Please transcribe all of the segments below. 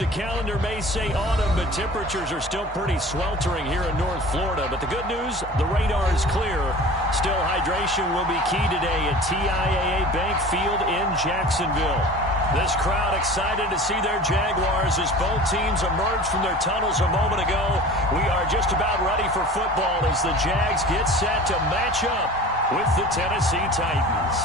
The calendar may say autumn, but temperatures are still pretty sweltering here in North Florida. But the good news, the radar is clear. Still, hydration will be key today at TIAA Bank Field in Jacksonville. This crowd excited to see their Jaguars as both teams emerged from their tunnels a moment ago. We are just about ready for football as the Jags get set to match up with the Tennessee Titans.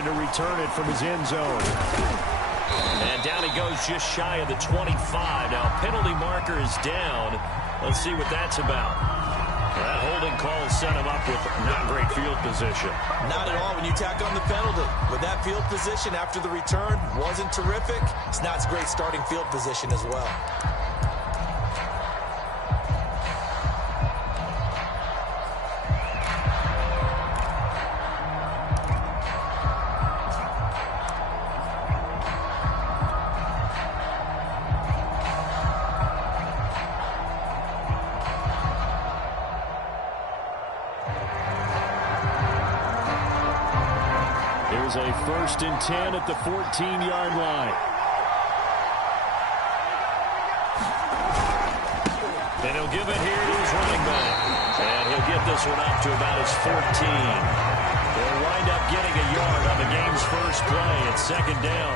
To return it from his end zone. And down he goes just shy of the 25. Now penalty marker is down. Let's see what that's about. That holding call set him up with not great field position. Not at all when you tack on the penalty. With that field position after the return wasn't terrific. It's not a great starting field position as well. A 1st and 10 at the 14-yard line. And he'll give it here to his running back. And he'll get this one up to about his 14. They'll wind up getting a yard on the game's first play at 2nd down.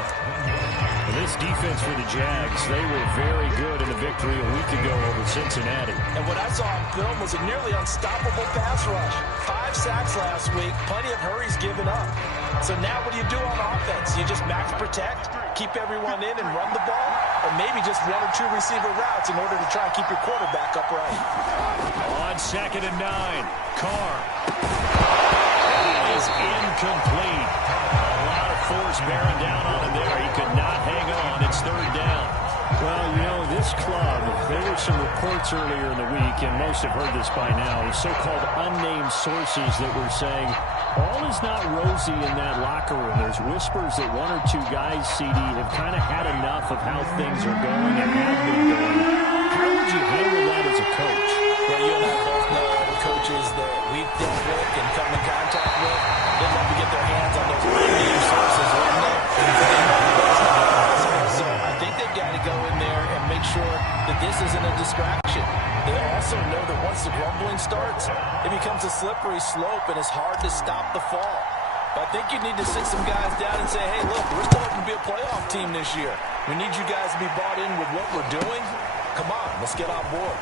And this defense for the Jags, they were very good in the victory a week ago over Cincinnati. And what I saw on film was a nearly unstoppable pass rush. 5 sacks last week, plenty of hurries given up. So now what do you do on offense? You just max protect, keep everyone in and run the ball, or maybe just 1 or 2 receiver routes in order to try and keep your quarterback upright. On 2nd and 9, Carr. That is incomplete. A lot of force bearing down on him there. He could not hang on. It's 3rd down. Well, you know, this club, there were some reports earlier in the week, and most have heard this by now, so-called unnamed sources that were saying all is not rosy in that locker room. There's whispers that 1 or 2 guys, CD, have kind of had enough of how things are going and have been going. How would you handle that as a coach? Well, you and I both know the coaches that we've dealt with and come in contact with. They'd love to get their hands on those unnamed sources, wouldn't they? So I think they've got to go in there and make sure that this isn't a distraction. They also know that once the grumbling starts, it becomes a slippery slope and it's hard to stop the fall. But I think you need to sit some guys down and say, hey, look, we're still hoping to be a playoff team this year. We need you guys to be bought in with what we're doing. Come on, let's get on board.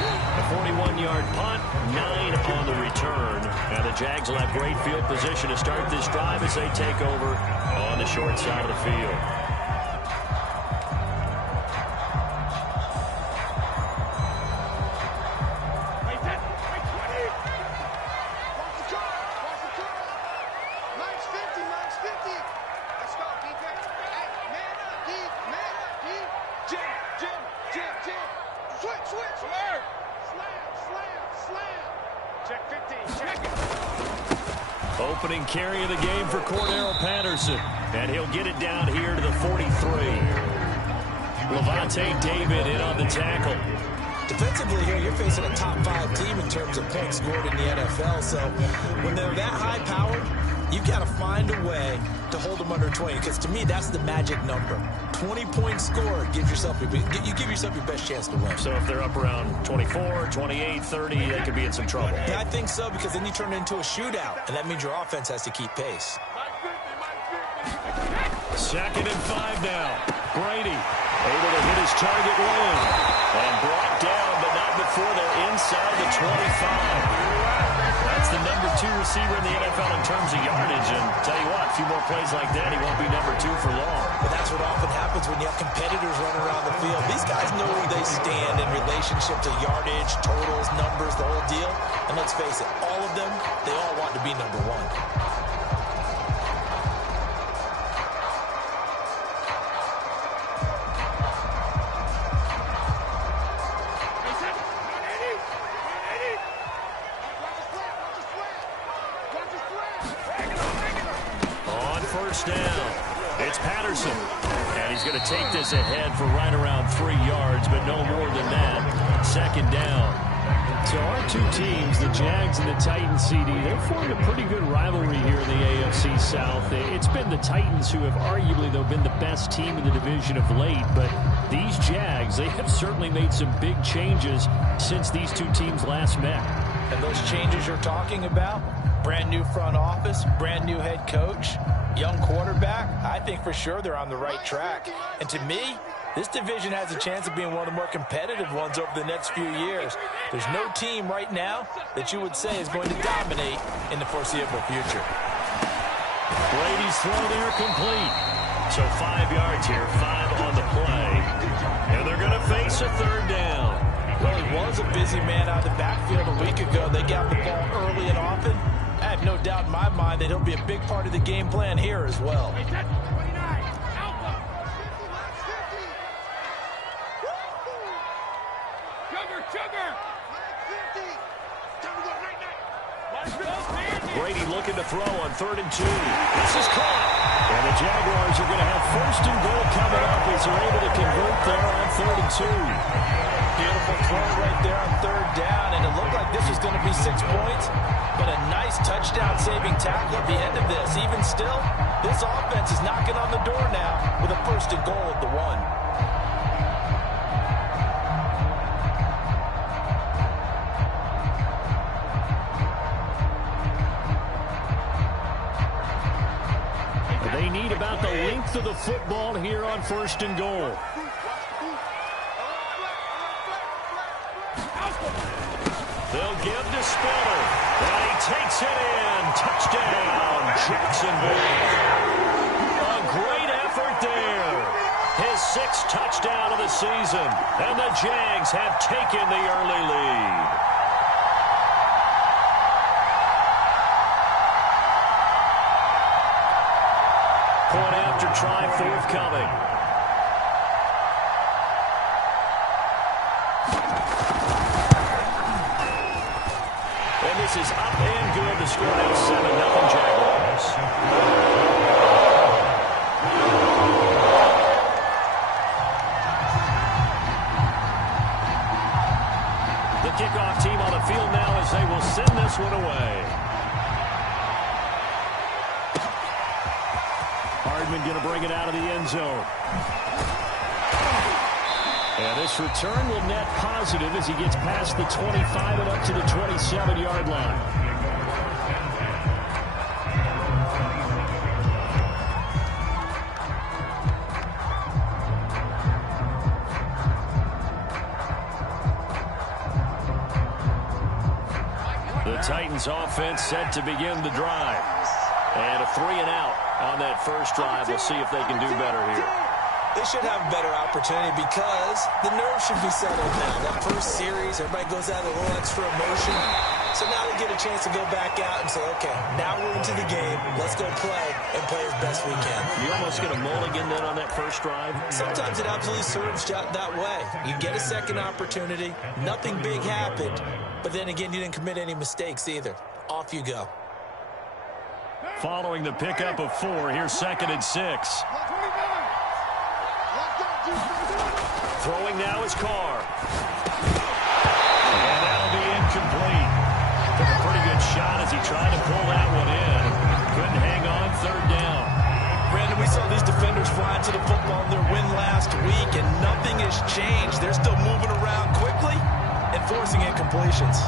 A 41-yard punt, 9 on the return. Now the Jags will have great field position to start this drive as they take over on the short side of the field. Opening carry of the game for Cordero Patterson. And he'll get it down here to the 43. Levante David in on the tackle. Defensively here, you're facing a top 5 team in terms of points scored in the NFL. So when they're that high powered, you've got to find a way to hold them under 20. Because to me, that's the magic number. 20 points scored, you give yourself your best chance to win. So if they're up around 24, 28, 30, they could be in some trouble. Yeah, I think so, because then you turn it into a shootout, and that means your offense has to keep pace. 2nd and 5 now. Brady able to hit his target low. And brought down, but not before they're inside the 25. That's the number 2 receiver in the NFL in terms of yardage. And tell you what, a few more plays like that, he won't be number 2 for long. But that's what often happens when you have competitors running around the field. These guys know where they stand in relationship to yardage, totals, numbers, the whole deal. And let's face it, all of them, they all want to be number 1. first down. It's Patterson. And he's going to take this ahead for right around 3 yards, but no more than that. Second down. So our two teams, the Jags and the Titans, CD, they've formed a pretty good rivalry here in the AFC South. It's been the Titans who have arguably, though, been the best team in the division of late. But these Jags, they have certainly made some big changes since these two teams last met. And those changes you're talking about, brand new front office, brand new head coach, young quarterback, I think for sure they're on the right track. And to me, this division has a chance of being one of the more competitive ones over the next few years. There's no team right now that you would say is going to dominate in the foreseeable future. Brady's throw there complete. So 5 yards here, 5 on the play. And they're going to face a third down. Well, he was a busy man out of the backfield a week ago. They got the ball early and often. I have no doubt in my mind that he'll be a big part of the game plan here as well. Brady looking to throw on 3rd and 2. This is caught. And the Jaguars are going to have 1st and goal coming up as they're able to convert there on 3rd and 2. Beautiful throw right there on 3rd down, and it looked like this was going to be 6 points, but a nice touchdown-saving tackle at the end of this. Even still, this offense is knocking on the door now with a 1st and goal at the 1. They need about the length of the football here on 1st and goal. They'll give to Spiller. And he takes it in. Touchdown, Jacksonville. A great effort there. His 6th touchdown of the season. And the Jags have taken the early lead. Point after try forthcoming. And this is up and good. The score now 7-0 Jaguars. The kickoff team on the field now as they will send this one away. Going to bring it out of the end zone. And this return will net positive as he gets past the 25 and up to the 27-yard line. The Titans offense set to begin the drive. And a 3-and-out on that first drive. We'll see if they can do better here. They should have a better opportunity because the nerves should be settled now. That first series, everybody goes out with a little extra emotion. So now they get a chance to go back out and say, okay, now we're into the game. Let's go play and play as best we can. You almost get a mulligan then on that first drive? Sometimes it absolutely serves that way. You get a second opportunity. Nothing big happened. But then again, you didn't commit any mistakes either. Off you go. Following the pickup of 4, here's 2nd and 6. Throwing now is Carr. And that'll be incomplete. Took a pretty good shot as he tried to pull that one in. Couldn't hang on, 3rd down. Brandon, we saw these defenders flying to the football in their win last week, and nothing has changed. They're still moving around quickly and forcing incompletions.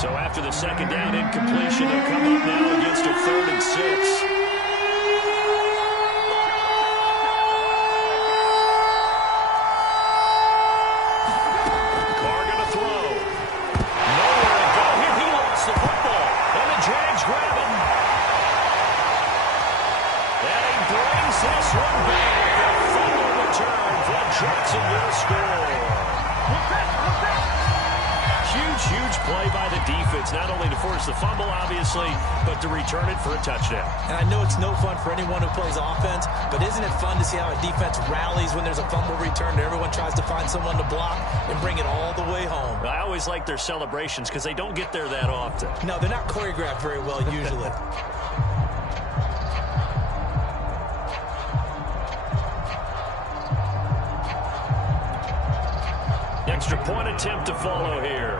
So after the 2nd down incompletion, they'll come up now against a 3rd and 6. Carr gonna throw. Nowhere to go here. He lost the football. And the Jags grab him. And he brings this one back. A fumble return for Jacksonville score. Huge play by the defense, not only to force the fumble, obviously, but to return it for a touchdown. And I know it's no fun for anyone who plays offense, but isn't it fun to see how a defense rallies when there's a fumble return and everyone tries to find someone to block and bring it all the way home? I always like their celebrations because they don't get there that often. No, they're not choreographed very well usually. Extra point attempt to follow here.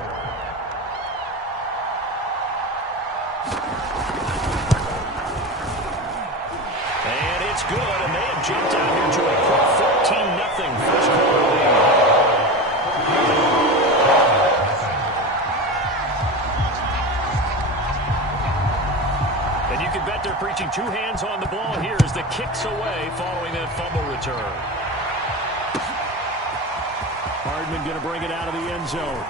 And it's good, and they have jumped out here to a quick 14-0 first quarter lead. And you can bet they're preaching two hands on the ball here as the kick's away following that fumble return. Hardman going to bring it out of the end zone.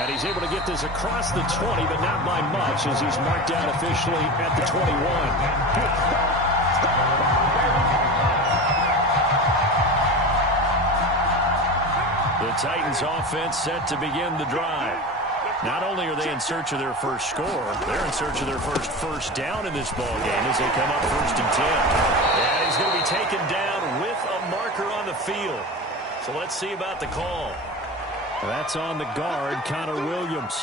And he's able to get this across the 20, but not by much as he's marked out officially at the 21. The Titans offense set to begin the drive. Not only are they in search of their first score, they're in search of their first down in this ballgame as they come up 1st and 10. And he's going to be taken down with a marker on the field. So let's see about the call. That's on the guard, Connor Williams.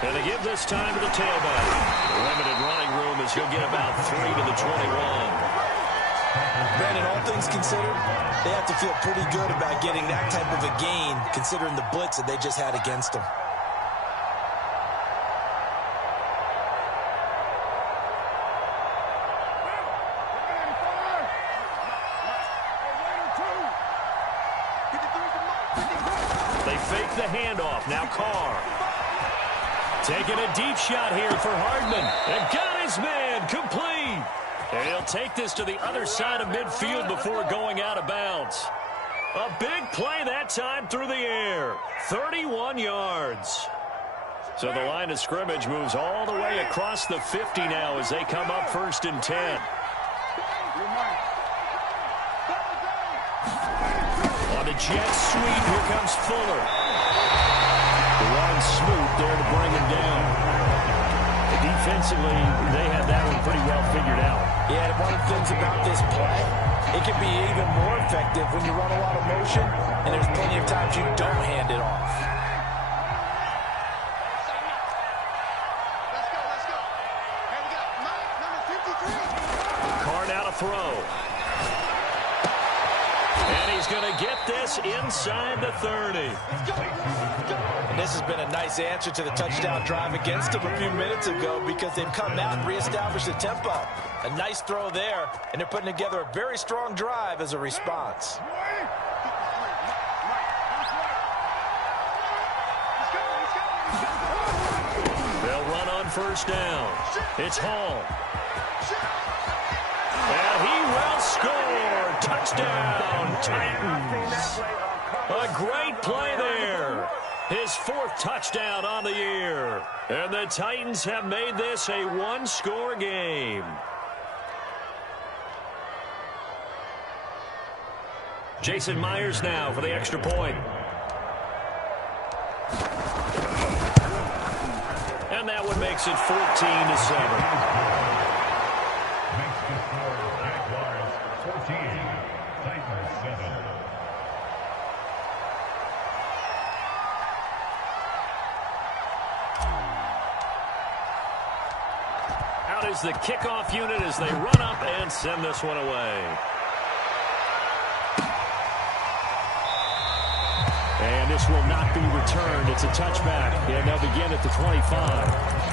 And they give this time to the tailback. Limited running room as he'll get about 3 to the 21. Brandon, all things considered, they have to feel pretty good about getting that type of a gain, considering the blitz that they just had against them. They fake the handoff. Now Carr. Taking a deep shot here for Hardman. And got his man complete. And he'll take this to the other side of midfield before going out of bounds. A big play that time through the air. 31 yards. So the line of scrimmage moves all the way across the 50 now as they come up 1st and 10. On the jet sweep, here comes Fuller. The run Smoot there to bring him down. Defensively, they had that one pretty well figured out. Yeah, one of the things about this play, it can be even more effective when you run a lot of motion, and there's plenty of times you don't hand it off. Let's go. Here we go. Number 53. Carr now to throw. And he's going to get this inside the 30. And this has been a nice answer to the touchdown drive against them a few minutes ago because they've come out and reestablished the tempo. A nice throw there, and they're putting together a very strong drive as a response. They'll run on 1st down. It's Hall. And he will score. Touchdown, Titans. A great play there. His 4th touchdown on the year. And the Titans have made this a one-score game. Jason Myers now for the extra point. And that one makes it 14-7. Out is the kickoff unit as they run up and send this one away. And this will not be returned. It's a touchback. And they'll begin at the 25.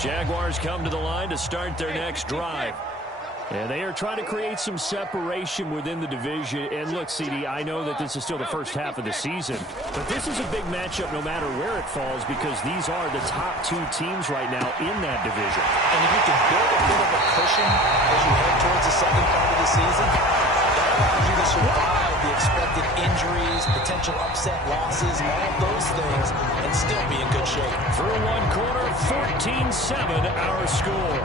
Jaguars come to the line to start their next drive. And they are trying to create some separation within the division. And look, CD, I know that this is still the first half of the season, but this is a big matchup no matter where it falls because these are the top 2 teams right now in that division. And if you can build a bit of a cushion as you head towards the second part of the season, that That allows you to survive the expected injuries, potential upset losses, all of those things, and still be in good shape. Through one quarter, 14-7 our score.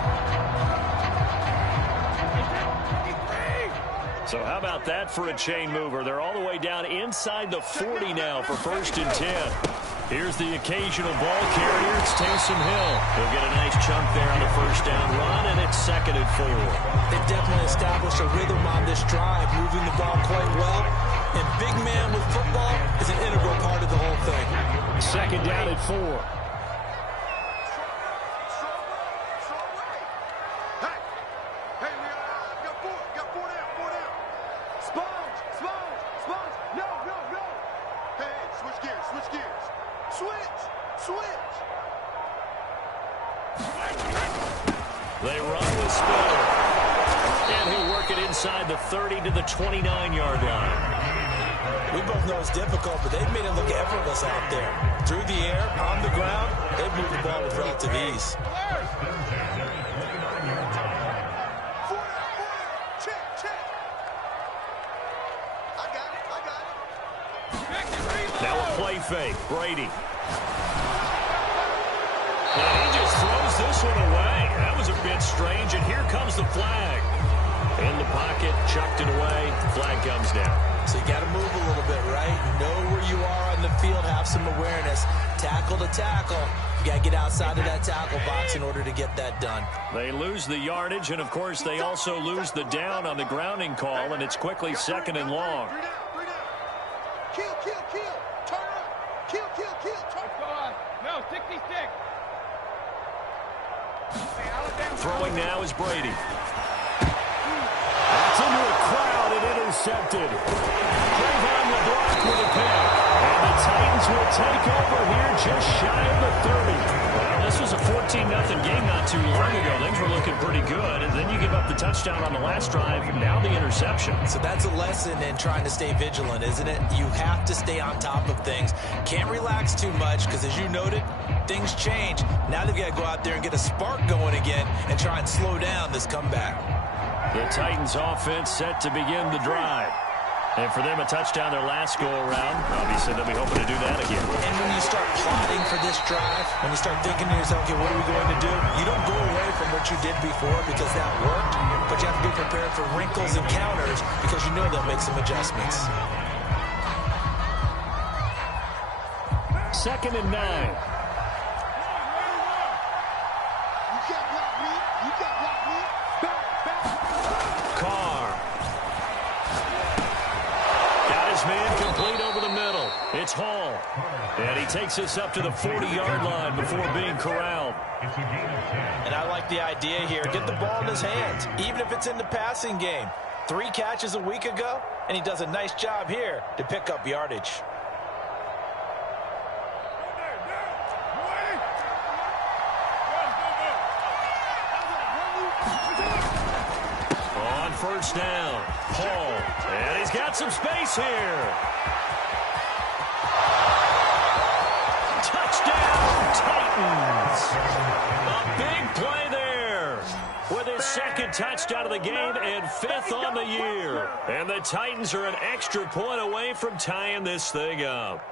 So how about that for a chain mover? They're all the way down inside the 40 now for 1st and 10. Here's the occasional ball carrier. It's Taysom Hill. He'll get a nice chunk there on the 1st down run, and it's 2nd and 4. They've definitely established a rhythm on this drive, moving the ball quite well. And big man with football is an integral part of the whole thing. 2nd down at 4. They run with Spiller. And he'll work it inside the 30 to the 29-yard line. We both know it's difficult, but they've made it look effortless out there. Through the air, on the ground, they've moved the ball with relative ease. Now a play fake. Brady. And he just throws this one away. That was a bit strange, and here comes the flag. In the pocket, chucked it away. Flag comes down. So you got to move a little bit, right? Know where you are on the field, have some awareness. Tackle to tackle. You got to get outside of that tackle box in order to get that done. They lose the yardage, and, of course, they also lose the down on the grounding call, and it's quickly 2nd and long. Kill. Turn up. Kill. Turn. No, 66. Throwing now is Brady. That's into a crowd and intercepted. Trayvon LeBlanc with a pick. And the Titans will take over here just shy of the 30. Well, this was a 14-0 game not too long ago. Things were looking pretty good. And then you give up the touchdown on the last drive. Now the interception. So that's a lesson in trying to stay vigilant, isn't it? You have to stay on top of things. Can't relax too much because, as you noted, things change. Now they've got to go out there and get a spark going again and try and slow down this comeback. The Titans offense set to begin the drive. And for them, a touchdown their last go-around. Obviously, they'll be hoping to do that again. And when you start plotting for this drive, when you start thinking to yourself, okay, what are we going to do? You don't go away from what you did before because that worked, but you have to be prepared for wrinkles and counters because you know they'll make some adjustments. 2nd and 9. It's Hall. And he takes us up to the 40-yard line before being corralled. And I like the idea here. Get the ball in his hands, even if it's in the passing game. 3 catches a week ago, and he does a nice job here to pick up yardage. On 1st down, Hall. And he's got some space here. Touchdown, Titans. A big play there with his 2nd touchdown of the game and 5th on the year. And the Titans are an extra point away from tying this thing up.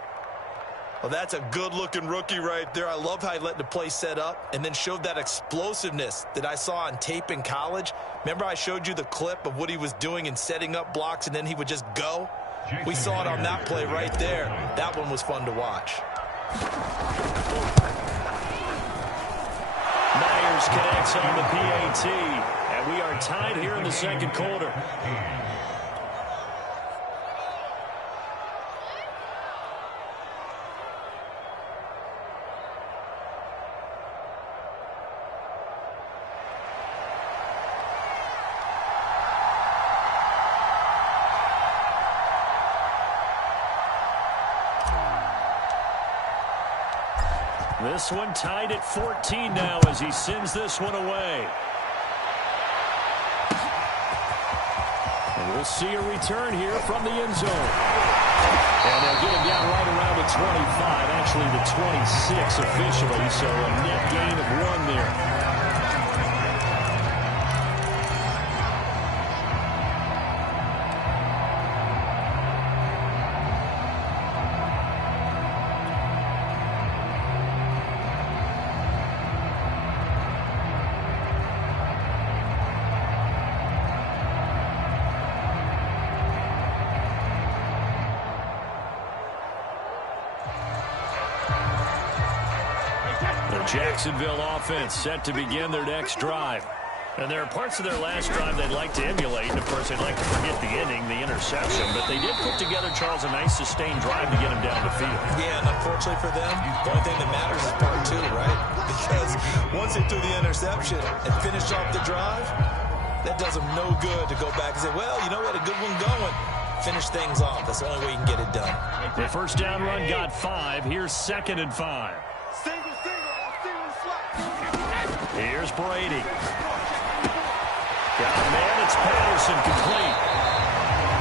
Well, that's a good-looking rookie right there. I love how he let the play set up and then showed that explosiveness that I saw on tape in college. Remember I showed you the clip of what he was doing and setting up blocks, and then he would just go? We saw it on that play right there. That one was fun to watch. Myers connects on the PAT, and we are tied here in the 2nd quarter. This one tied at 14 now as he sends this one away. And we'll see a return here from the end zone. And they'll get him down right around the 25, actually the 26 officially, so a net gain of 1 there. Jacksonville offense set to begin their next drive. And there are parts of their last drive they'd like to emulate. And, of course, they'd like to forget the inning, the interception. But they did put together, Charles, a nice sustained drive to get him down the field. Yeah, and unfortunately for them, the only thing that matters is part two, right? Because once they threw the interception and finished off the drive, that does them no good to go back and say, well, you know what, a good one going. Finish things off. That's the only way you can get it done. The first down run got 5. Here's 2nd and 5. Single, slot. Here's Brady. Got a man, it's Patterson, complete.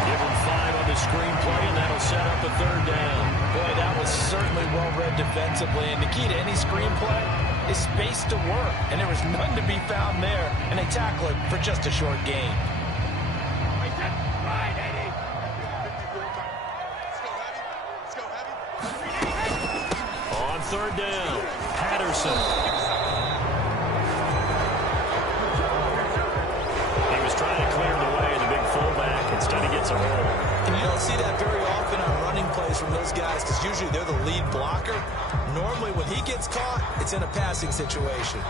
Give him 5 on the screenplay, and that'll set up a 3rd down. Boy, that was certainly well-read defensively, and the key to any screenplay is space to work, and there was none to be found there, and they tackle it for just a short gain. On 3rd down, Patterson. He was trying to clear the way, the big fullback. Instead, he gets a hold. And you don't see that very often on running plays from those guys because usually they're the lead blocker. Normally, when he gets caught, it's in a passing situation.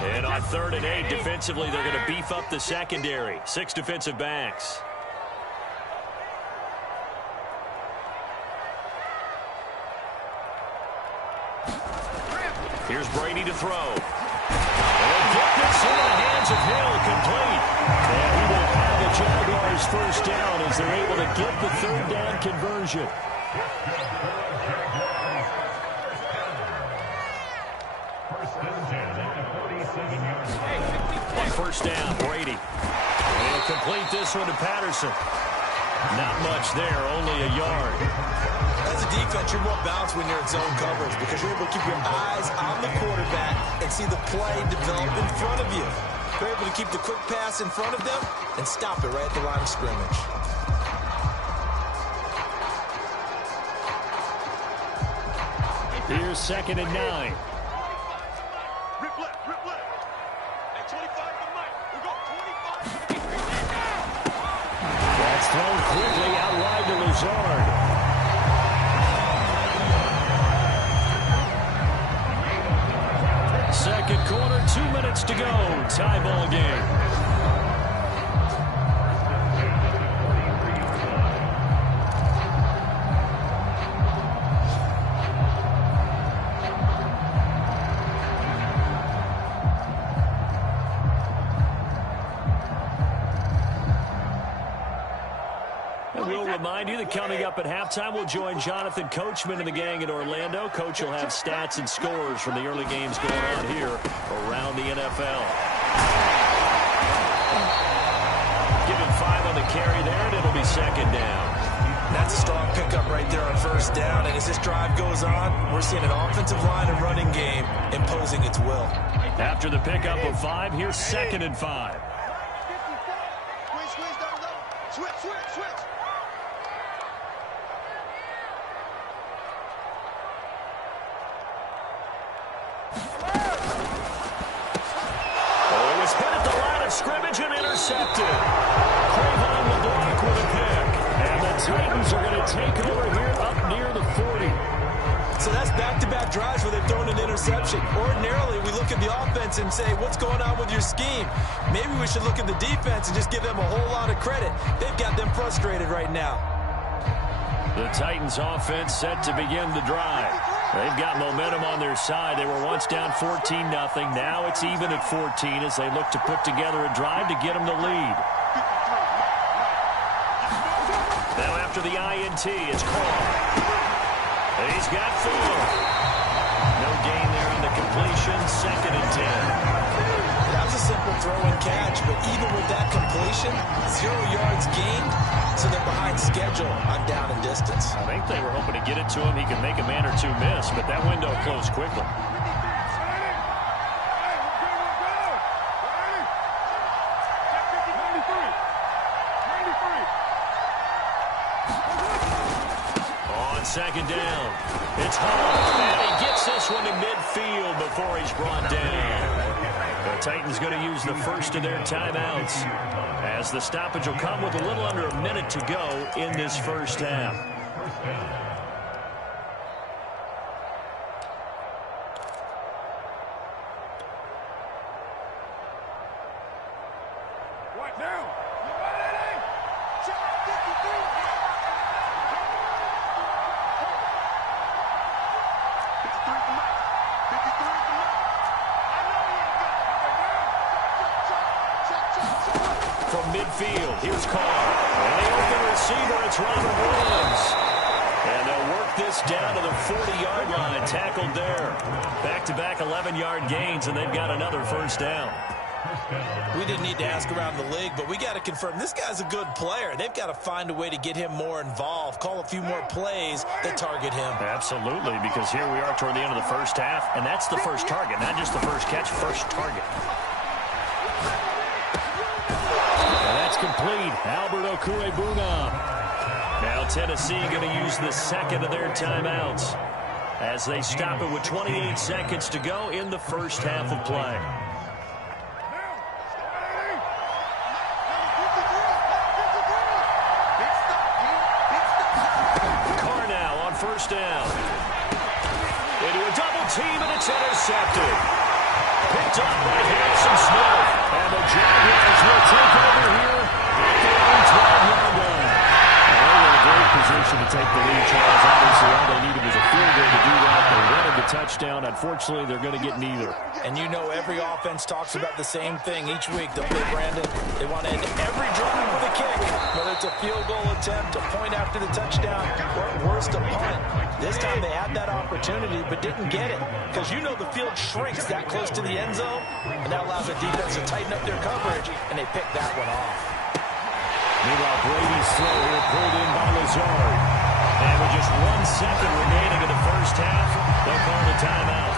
And on 3rd and 8, defensively, they're going to beef up the secondary. 6 defensive backs. Here's Brady to throw. And gets in the hands of Hill, complete. And he will have the Jaguars first down as they're able to get the 3rd down conversion. On 1st down, Brady. And he'll complete this one to Patterson. Not much there, only a yard. As a defense, you're more balanced when you're in zone coverage because you're able to keep your eyes on the quarterback and see the play develop in front of you. You're able to keep the quick pass in front of them and stop it right at the line of scrimmage. Here's 2nd and 9. Rip left. At 25 to Mike. We go 25. That's thrown quickly out wide to Lazard. Second quarter, 2 minutes to go. Tie ball game. We'll remind you that coming up at halftime, we'll join Jonathan Coachman and the gang in Orlando. Coach will have stats and scores from the early games going on here around the NFL. Give him 5 on the carry there, and it'll be 2nd down. That's a strong pickup right there on 1st down. And as this drive goes on, we're seeing an offensive line and running game imposing its will. After the pickup of 5, here's 2nd and 5. Switch. Scrimmage and intercepted. Cravon will block with a pick. And the Titans are going to take over here up near the 40. So that's back-to-back drives where they've thrown an interception. Ordinarily, we look at the offense and say, what's going on with your scheme? Maybe we should look at the defense and just give them a whole lot of credit. They've got them frustrated right now. The Titans offense set to begin the drive. They've got momentum on their side. They were once down 14-0. Now it's even at 14 as they look to put together a drive to get them the lead. Now after the INT, it's Carr. He's got 4. No gain there on the completion. 2nd and 10. That was a simple throw and catch, but even with that completion, 0 yards gained, so they're behind schedule on down and distance. I think they were hoping to get it to him. He could make a man or 2 miss, but that window closed quickly. On 2nd down, it's Hall, and he gets this one to midfield before he's brought down. The Titans going to use the first of their timeouts as the stoppage will come with a little under a minute to go in this first half. From midfield, here's Carr. And the open receiver, it's Robert Williams. And they'll work this down to the 40-yard line, tackled there. Back-to-back 11-yard gains, and they've got another first down. We didn't need to ask around the league, but we got to confirm this guy's a good player. They've got to find a way to get him more involved, call a few more plays that target him. Absolutely, because here we are toward the end of the first half, and that's the first target, not just the first catch, first target. And that's complete. Albert Okwuegbunam. Now Tennessee going to use the second of their timeouts as they stop it with 28 seconds to go in the first half of play. First down. They do a double team, and it's intercepted. Picked up by Harrison Smith. And the Jaguars will take over here at their own 12-yard line. They were in a great position to take the lead, Charles. Obviously, all they needed was a field goal to do that. They wanted the touchdown. Unfortunately, they're going to get neither. And you know every offense talks about the same thing each week, don't they, Brandon? They want to end every drive with a kick, whether it's a field goal attempt, a point after the touchdown, or at worst, a punt. This time they had that opportunity but didn't get it because you know the field shrinks that close to the end zone, and that allows the defense to tighten up their coverage, and they picked that one off. Meanwhile, Brady's throw here pulled in by Lazard. And with just 1 second remaining in the first half, they'll call the timeout.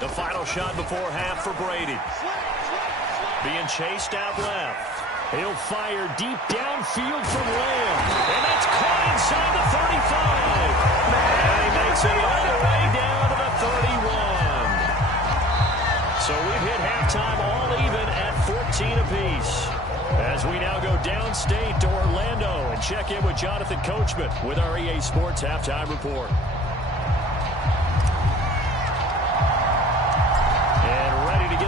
The final shot before half for Brady. Being chased out left. He'll fire deep downfield from Lamb. And that's caught inside the 35. And he makes it all the way down to the 31. So we've hit halftime all even at 14 apiece. As we now go downstate to Orlando and check in with Jonathan Coachman with our EA Sports Halftime Report.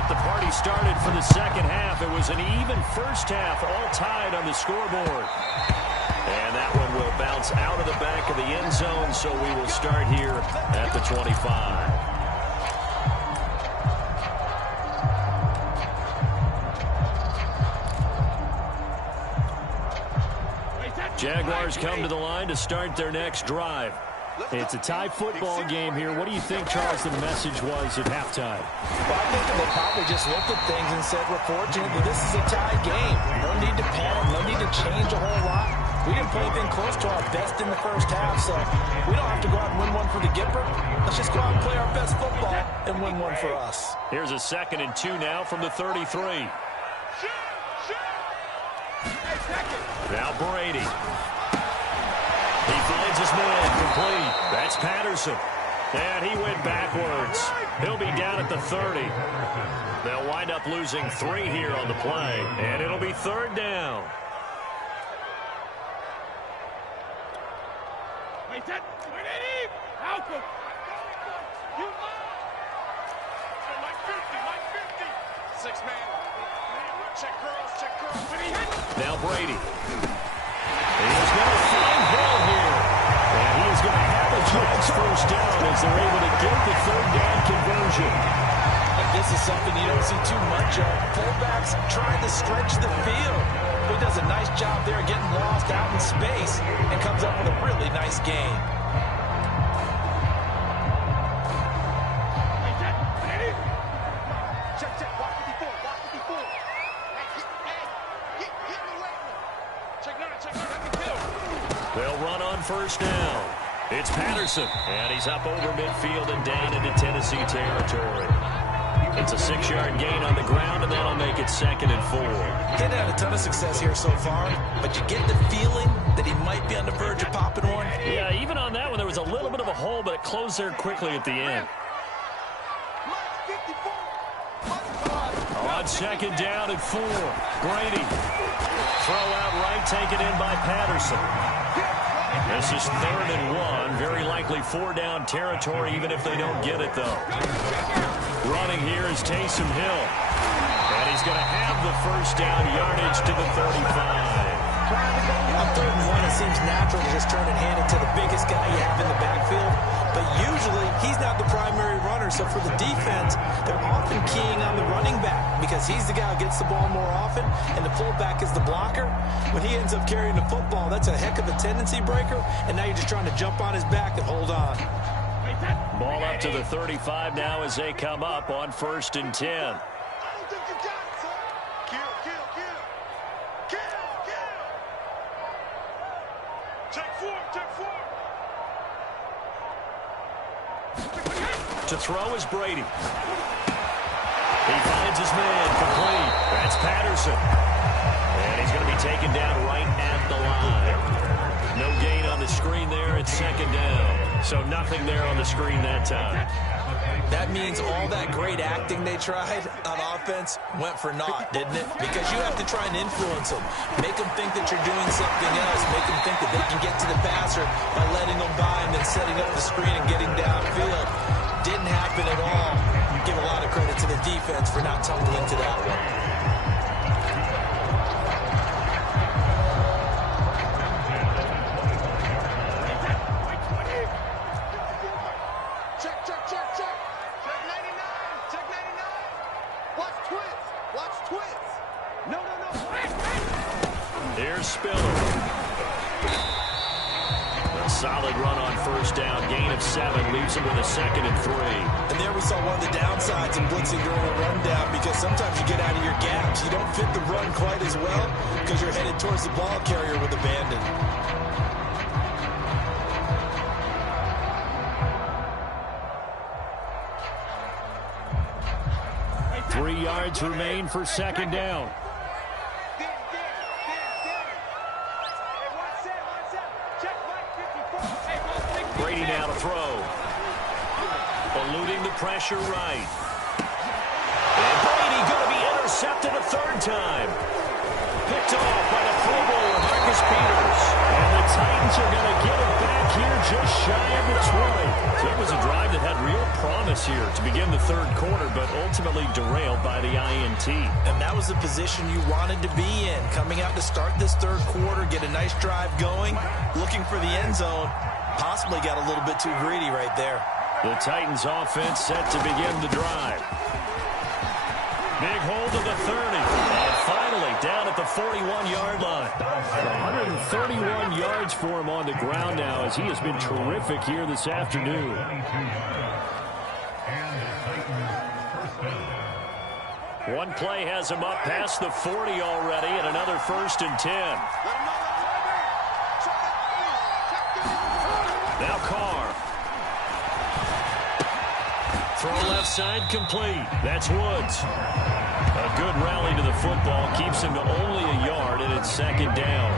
The party started for the second half. It was an even first half, all tied on the scoreboard. And that one will bounce out of the back of the end zone, so we will start here at the 25. Jaguars come to the line to start their next drive. It's a tie football game here. What do you think, Charles, the message was at halftime? Well, I think they probably just looked at things and said, we're fortunate that this is a tie game. No need to panic. No need to change a whole lot. We didn't play anything close to our best in the first half, so we don't have to go out and win one for the Gipper. Let's just go out and play our best football and win one for us. Here's a 2nd and 2 now from the 33. Now Brady. He finds his man complete. That's Patterson. And he went backwards. He'll be down at the 30. They'll wind up losing 3 here on the play. And it'll be 3rd down. Now Brady. He's going to find Hill here. And he's going to have a chance first down as they're able to get the 3rd down conversion. And this is something you don't see too much of. Fullbacks trying to stretch the field. He does a nice job there getting lost out in space and comes up with a really nice game. They'll run on first down. It's Patterson, and he's up over midfield and down into Tennessee territory. It's a 6-yard gain on the ground, and that'll make it 2nd and 4. He hadn't had a ton of success here so far, but you get the feeling that he might be on the verge of popping one. Yeah, even on that one, there was a little bit of a hole, but it closed there quickly at the end. On 2nd down and 4, Brady. Throw out right, taken in by Patterson. This is 3rd and 1. Very likely 4-down territory, even if they don't get it, though. Running here is Taysom Hill. And he's going to have the 1st down yardage to the 35. On 3rd and 1, it seems natural to just turn and hand it to the biggest guy you have in the backfield. But usually, he's not the primary runner. So for the defense, they're often keying on the running back because he's the guy who gets the ball more often, and the fullback is the blocker. When he ends up carrying the football, that's a heck of a tendency breaker, and now you're just trying to jump on his back and hold on. Ball up to the 35 now as they come up on 1st and 10. To throw is Brady. He finds his man complete. That's Patterson. And he's going to be taken down right at the line. No gain on the screen there. It's 2nd down. So nothing there on the screen that time. That means all that great acting they tried on offense went for naught, didn't it? Because you have to try and influence them. Make them think that you're doing something else. Make them think that they can get to the passer by letting them by and then setting up the screen and getting downfield. Didn't happen at all. Give a lot of credit to the defense for not tumbling to that one. Here's Spiller. A solid run on 1st down. Gain of 7 leaves him with a 2nd and 3. And there we saw one of the downsides in blitzing during a rundown, because sometimes you get out of your gaps. You don't fit the run quite as well because you're headed towards the ball carrier with abandon. 3 yards remain for 2nd down. Brady now to throw. Eluding the pressure right. And Brady going to be intercepted a 3rd time. Picked off by the Pro Bowler, Marcus Peters. And the Titans are going to get it back here just shy of the 20. So it was a drive that had real promise here to begin the 3rd quarter, but ultimately derailed by the INT. And that was the position you wanted to be in. Coming out to start this 3rd quarter, get a nice drive going, looking for the end zone. Possibly got a little bit too greedy right there. The Titans offense set to begin the drive. Big hold to the 30. And finally down at the 41-yard line. 131 yards for him on the ground now, as he has been terrific here this afternoon. One play has him up past the 40 already, and another 1st and 10. Now Carr. Throw left side complete. That's Woods. A good rally to the football. Keeps him to only a yard, and it's 2nd down.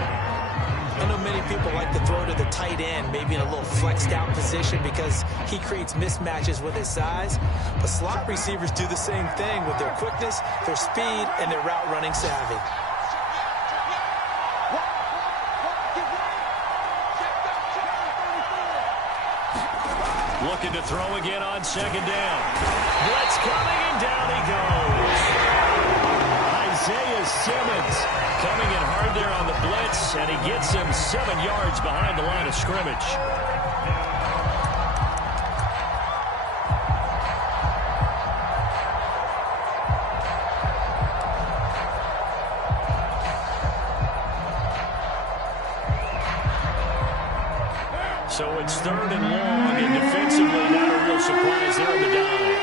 I know many people like to throw to the tight end, maybe in a little flexed out position because he creates mismatches with his size. But slot receivers do the same thing with their quickness, their speed, and their route running savvy. Looking to throw again on 2nd down. Blitz coming, and down he goes. Isaiah Simmons coming in hard there on the blitz, and he gets him 7 yards behind the line of scrimmage. So it's 3rd and long, and defensively not a real surprise there in the dive.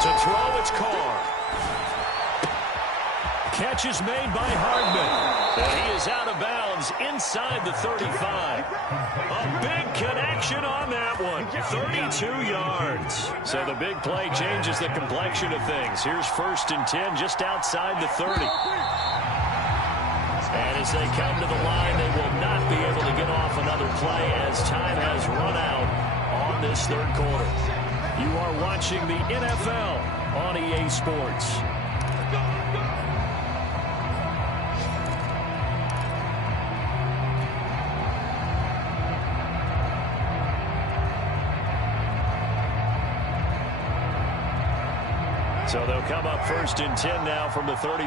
To throw, it's Carr. Catch is made by Hardman. And he is out of bounds inside the 35. A big connection on that one. 32 yards. So the big play changes the complexion of things. Here's 1st and 10 just outside the 30. And as they come to the line, they will not be able to get off another play as time has run out on this 3rd quarter. You are watching the NFL on EA Sports. So they'll come up 1st and 10 now from the 33.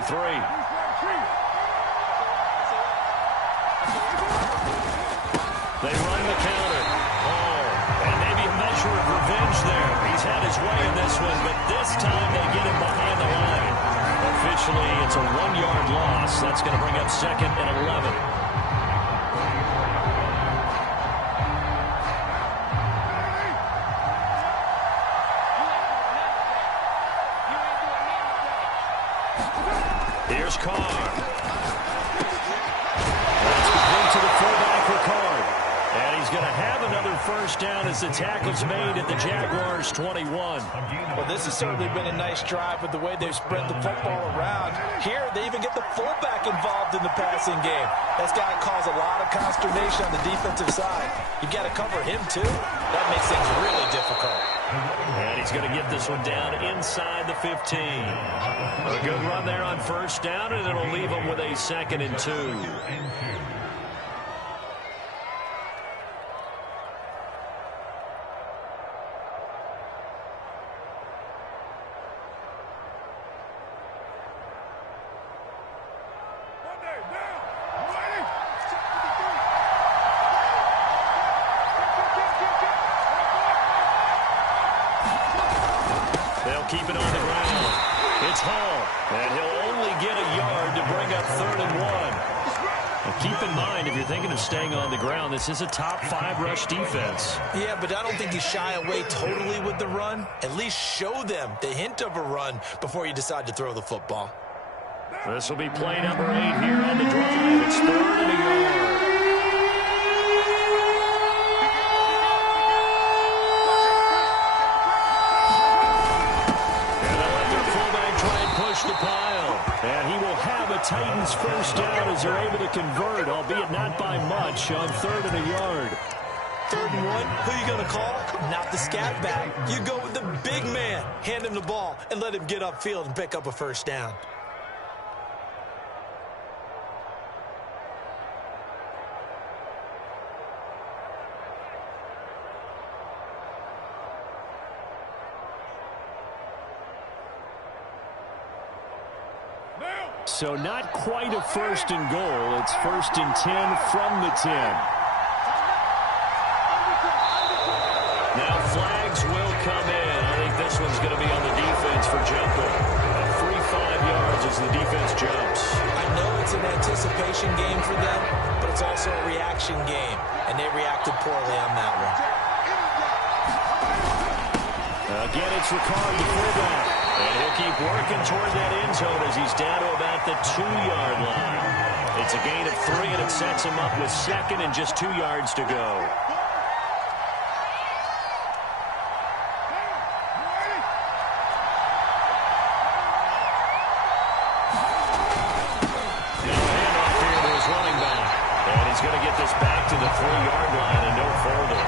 They run the counter. Oh, and maybe a measure of revenge there. He's had his way in this one, but this time they get him behind the line. Officially, it's a 1-yard loss. That's going to bring up 2nd and 11. Here's Carr. That's complete to the fullback for Carr. And he's going to have another 1st down as the tackle's made at the Jaguars' 21. Well, this has certainly been a nice drive with the way they've spread the football around. Here, they even get the fullback involved in the passing game. That's got to cause a lot of consternation on the defensive side. You've got to cover him, too. That makes things really difficult. And he's going to get this one down inside the 15. A good run there on 1st down, and it'll leave him with a 2nd and 2. Keep it on the ground. It's Hall, and he'll only get a yard to bring up 3rd and 1. Now keep in mind, if you're thinking of staying on the ground, this is a top 5 rush defense. Yeah, but I don't think you shy away totally with the run. At least show them the hint of a run before you decide to throw the football. This will be play number 8 here on the drive. It's 3rd and a yard. The pile, and he will have a Titans 1st down as they're able to convert, albeit not by much, on 3rd and a yard. 3rd and 1, who are you going to call? Not the scat back. You go with the big man. Hand him the ball and let him get upfield and pick up a 1st down. So not quite a 1st and goal. It's 1st and 10 from the 10. Now flags will come in. I think this one's going to be on the defense for jumping. A free 5 yards as the defense jumps. I know it's an anticipation game for them, but it's also a reaction game, and they reacted poorly on that one. Again, it's Ricard, the fullback. And he'll keep working toward that end zone as he's down to about the 2-yard line. It's a gain of 3, and it sets him up with 2nd and just 2 yards to go. Now handoff here to his running back. And he's going to get this back to the 3-yard line and no further.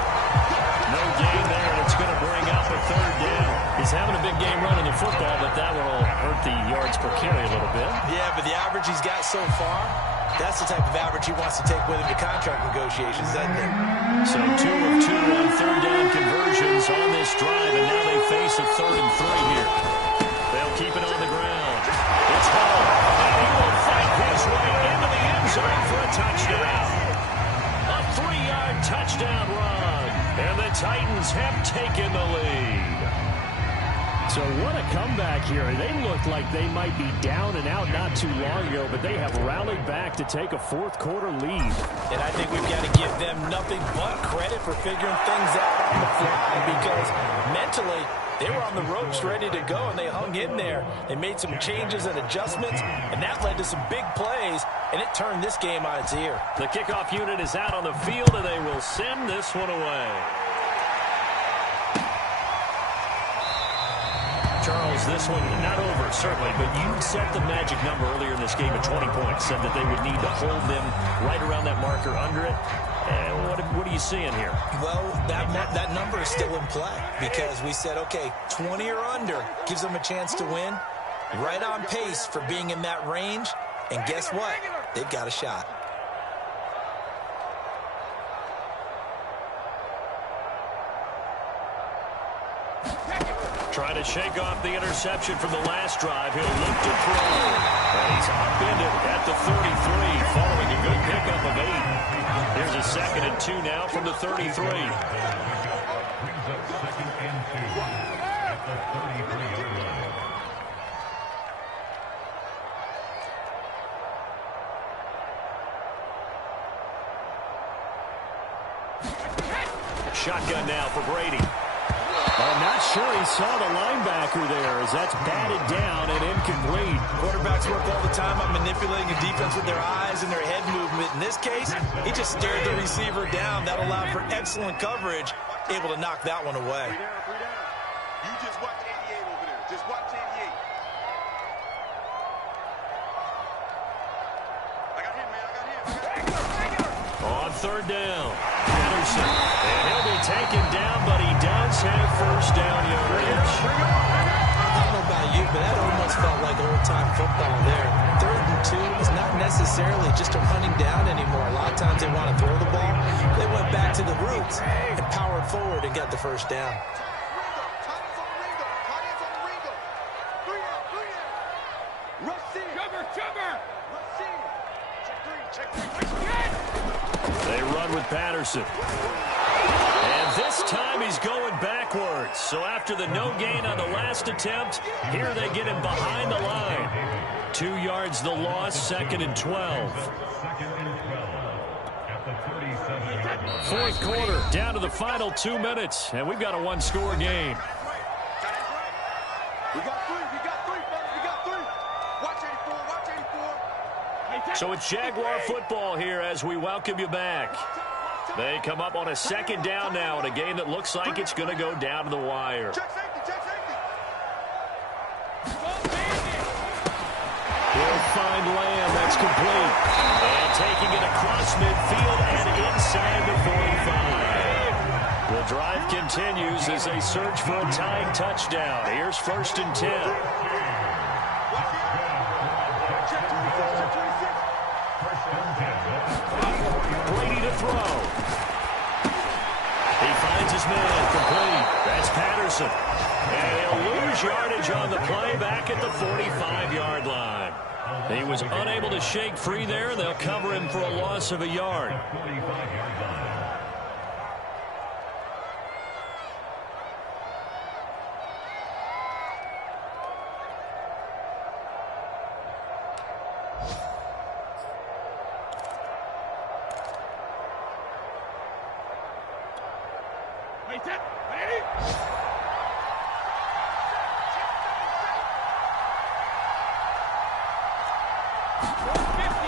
No gain there, and it's going to bring up a 3rd down. He's having a big game running the football, but that one will hurt the yards per carry a little bit. Yeah, but the average he's got so far, that's the type of average he wants to take with him to contract negotiations, doesn't it? So 2 of 2 on 3rd down conversions on this drive, and now they face a 3rd and 3 here. They'll keep it on the ground. It's Hall, and he will fight his way into the end zone for a touchdown. A 3-yard touchdown run, and the Titans have taken the lead. So what a comeback here. They looked like they might be down and out not too long ago, but they have rallied back to take a 4th quarter lead. And I think we've got to give them nothing but credit for figuring things out on the fly, because mentally they were on the ropes ready to go, and they hung in there. They made some changes and adjustments, and that led to some big plays, and it turned this game on its ear. The kickoff unit is out on the field, and they will send this one away. Charles, this one not over, certainly, but you set the magic number earlier in this game at 20 points, said that they would need to hold them right around that marker under it. And what are you seeing here? Well, that number is still in play because we said, okay, 20 or under gives them a chance to win. Right on pace for being in that range. And guess what? They've got a shot. Trying to shake off the interception from the last drive. He'll look to throw. And he's upended at the 33, following a good pickup of 8. Here's a 2nd and 2 now from the 33. Shotgun now for Brady. I'm not sure he saw the linebacker there as that's batted down and incomplete. Quarterbacks work all the time on manipulating a defense with their eyes and their head movement. In this case, he just stared the receiver down. That allowed for excellent coverage, able to knock that one away. You just watch 88 over there. Just watch 88. I got him, man. I got him. On 3rd down, Patterson. And he'll be taken down, but he does have first down yardage. I don't know about you, but that almost felt like old-time football there. 3rd and 2 is not necessarily just a running down anymore. A lot of times they want to throw the ball. They went back to the roots and powered forward and got the first down. They run with Patterson. And this time he's going backwards. So after the no gain on the last attempt, here they get him behind the line. 2 yards the loss, 2nd and 12. 4th quarter, down to the final 2 minutes. And we've got a one-score game. We got 3, fellas. We got 3. Watch 84, watch 84. So it's Jaguar football here as we welcome you back. They come up on a 2nd down now in a game that looks like it's going to go down to the wire. Check safety, check safety. He'll find Lamb. That's complete. And taking it across midfield and inside the 45. The drive continues as they search for a tying touchdown. Here's 1st and 10. Brady to throw. He finds his man complete. That's Patterson. And he'll lose yardage on the play back at the 45-yard line. He was unable to shake free there. They'll cover him for a loss of a yard.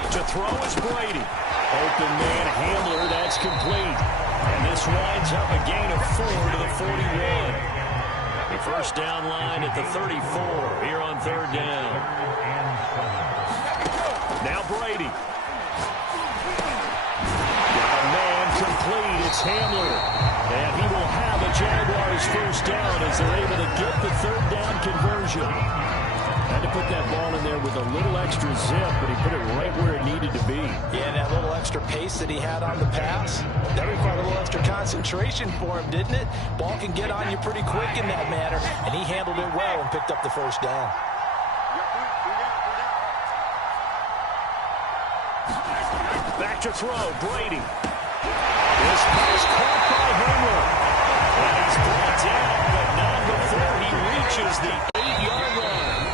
To throw is Brady. Open man Hamler, that's complete. And this winds up a gain of 4 to the 41. The first down line at the 34 here on 3rd down. Now Brady. Got a man complete. It's Hamler. And he will have a Jaguars first down as they're able to get the 3rd down conversion. Had to put that ball in there with a little extra zip, but he put it right where it needed to be. Yeah, that little extra pace that he had on the pass, that required a little extra concentration for him, didn't it? Ball can get on you pretty quick in that manner, and he handled it well and picked up the first down. Back to throw, Brady. This pass caught by Hamler. And he's brought down, but not before he reaches the 8-yard line.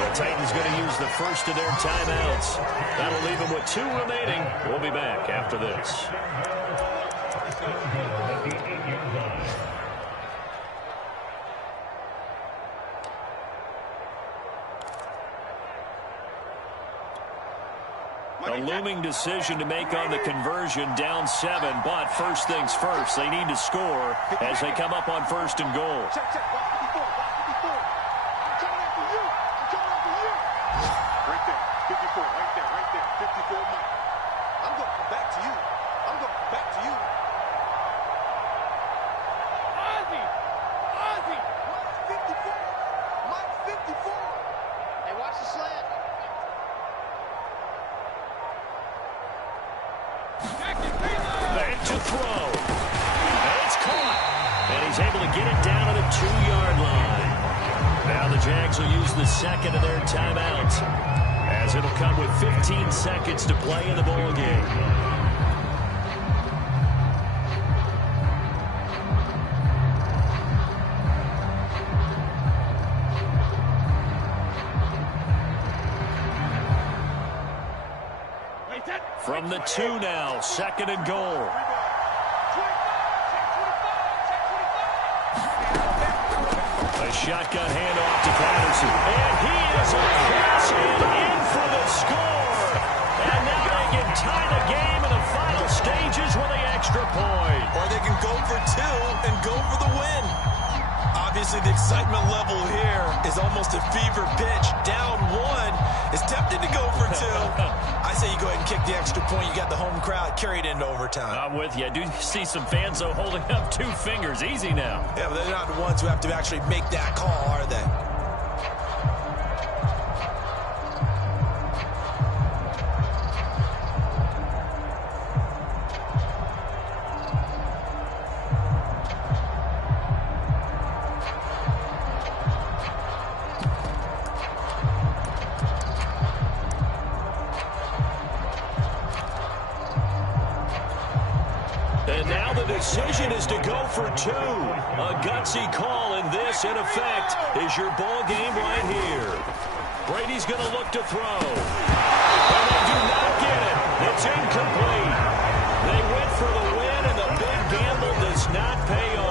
The Titans going to use the first of their timeouts. That'll leave them with 2 remaining. We'll be back after this. A looming decision to make on the conversion, down 7, but first things first, they need to score as they come up on 1st and goal. Check, check. Watch 54, watch 54. able to get it down to the 2-yard line. Now the Jags will use the second of their timeouts, as it'll come with 15 seconds to play in the ball game. From the 2 now, second and goal. A shotgun handoff to Patterson. And he is across and in for the score. And now they can tie the game in the final stages with the extra point. Or they can go for 2 and go for the win. Obviously, the excitement level here is almost a fever pitch. Down 1 is tempted to go for 2. I say you go ahead and kick the extra point. You got the home crowd carried into overtime. I'm with you. I do see some fans, though, holding up 2 fingers. Easy now. Yeah, but they're not the ones who have to actually make that call, are they? And now the decision is to go for 2. A gutsy call, and this, in effect, is your ball game right here. Brady's going to look to throw. And they do not get it. It's incomplete. They went for the win, and the big gamble does not pay off.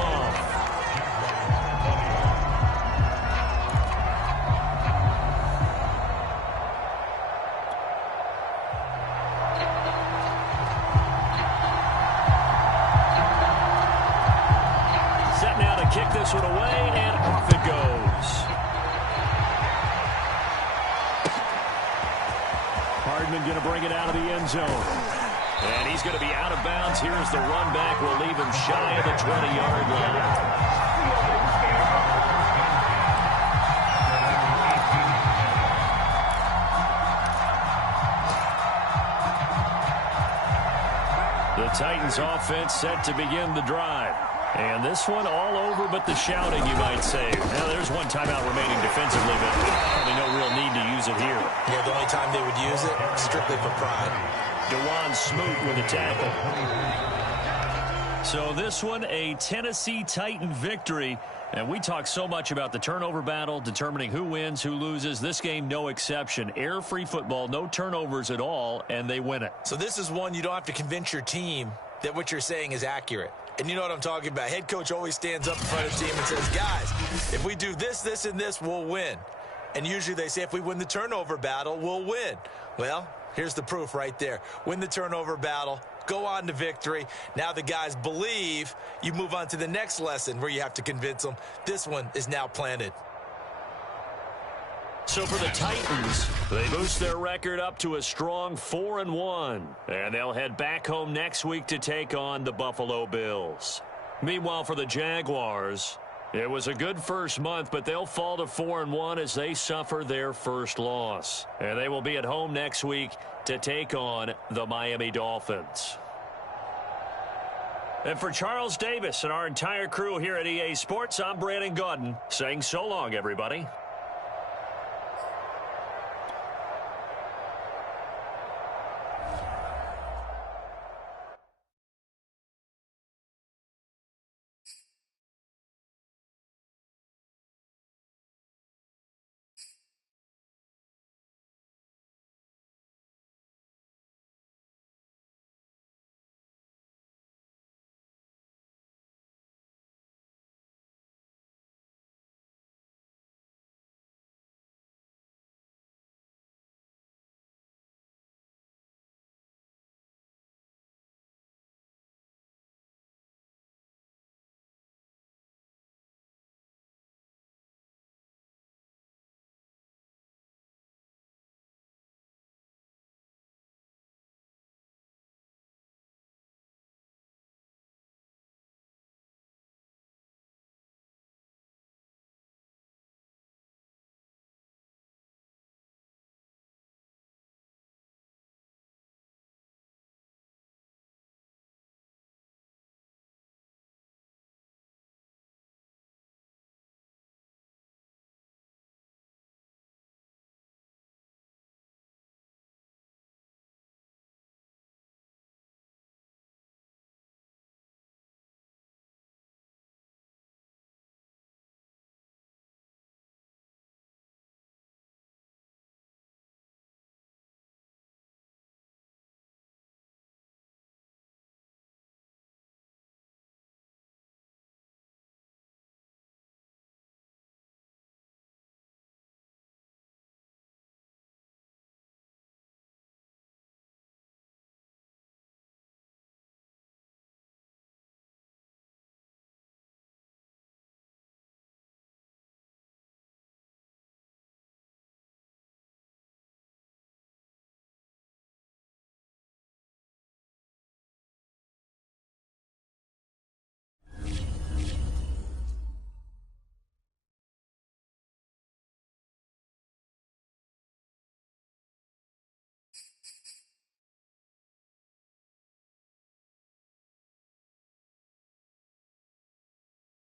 Kick this one away, and off it goes. Hardman going to bring it out of the end zone. And he's going to be out of bounds. Here's the run back. We'll leave him shy of the 20-yard line. The Titans offense set to begin the drive. And this one all over but the shouting, you might say. Now, there's one timeout remaining defensively, but probably no real need to use it here. Yeah, the only time they would use it, strictly for pride. DeJuan Smoot with a tackle. So this one, a Tennessee Titan victory. And we talk so much about the turnover battle, determining who wins, who loses. This game, no exception. Air-free football, no turnovers at all, and they win it. So this is one you don't have to convince your team that what you're saying is accurate. And you know what I'm talking about. Head coach always stands up in front of the team and says, guys, if we do this, this, and this, we'll win. And usually they say if we win the turnover battle, we'll win. Well, here's the proof right there. Win the turnover battle, go on to victory. Now the guys believe. You move on to the next lesson where you have to convince them. This one is now planted. So for the Titans, they boost their record up to a strong 4-1. And they'll head back home next week to take on the Buffalo Bills. Meanwhile, for the Jaguars, it was a good first month, but they'll fall to 4-1 as they suffer their first loss. And they will be at home next week to take on the Miami Dolphins. And for Charles Davis and our entire crew here at EA Sports, I'm Brandon Gaudin saying so long, everybody.